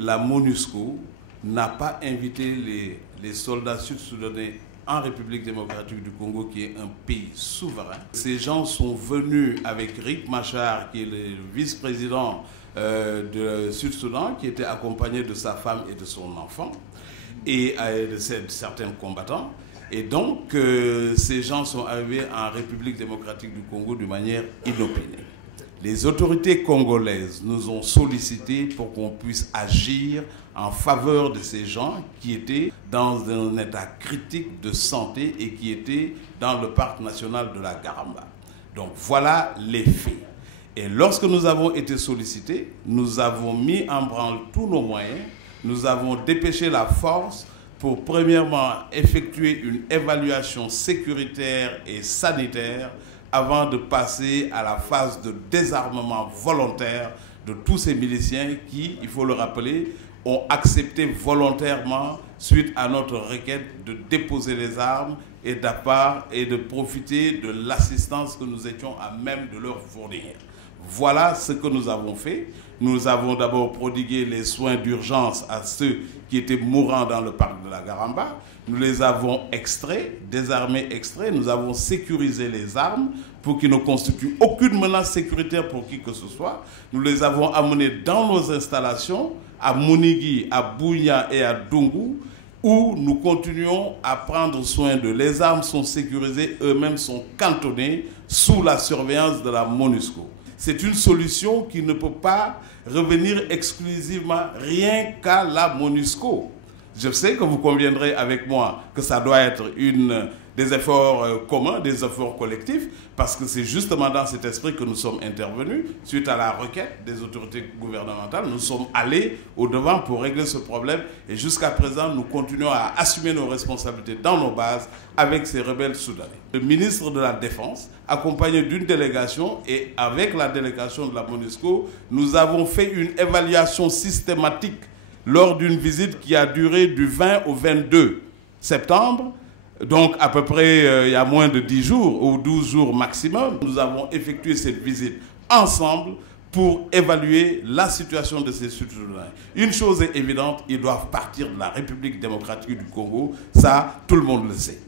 la MONUSCO n'a pas invité les soldats sud-soudanais en République démocratique du Congo, qui est un pays souverain. Ces gens sont venus avec Riek Machar, qui est le vice-président de Sud-Soudan, qui était accompagné de sa femme et de son enfant, et de certains combattants. Et donc, ces gens sont arrivés en République démocratique du Congo de manière inopinée. Les autorités congolaises nous ont sollicités pour qu'on puisse agir en faveur de ces gens qui étaient dans un état critique de santé et qui étaient dans le parc national de la Garamba. Donc voilà les faits. Et lorsque nous avons été sollicités, nous avons mis en branle tous nos moyens, nous avons dépêché la force pour premièrement effectuer une évaluation sécuritaire et sanitaire avant de passer à la phase de désarmement volontaire de tous ces miliciens qui, il faut le rappeler, ont accepté volontairement, suite à notre requête, de déposer les armes et de profiter de l'assistance que nous étions à même de leur fournir. Voilà ce que nous avons fait. Nous avons d'abord prodigué les soins d'urgence à ceux qui étaient mourants dans le parc de la Garamba. Nous les avons extraits, désarmés, extraits. Nous avons sécurisé les armes pour qu'ils ne constituent aucune menace sécuritaire pour qui que ce soit. Nous les avons amenés dans nos installations à Monigui, à Bunia et à Dungu, où nous continuons à prendre soin d'eux. Les armes sont sécurisées, eux-mêmes sont cantonnés sous la surveillance de la MONUSCO. C'est une solution qui ne peut pas revenir exclusivement rien qu'à la MONUSCO. Je sais que vous conviendrez avec moi que ça doit être des efforts communs, des efforts collectifs, parce que c'est justement dans cet esprit que nous sommes intervenus. Suite à la requête des autorités gouvernementales, nous sommes allés au-devant pour régler ce problème et jusqu'à présent, nous continuons à assumer nos responsabilités dans nos bases avec ces rebelles soudanais. Le ministre de la Défense, accompagné d'une délégation et avec la délégation de la MONUSCO, nous avons fait une évaluation systématique lors d'une visite qui a duré du 20 au 22 septembre, donc à peu près il y a moins de 10 jours ou 12 jours maximum. Nous avons effectué cette visite ensemble pour évaluer la situation de ces Sud-Soudanais. Une chose est évidente, ils doivent partir de la République démocratique du Congo, ça tout le monde le sait.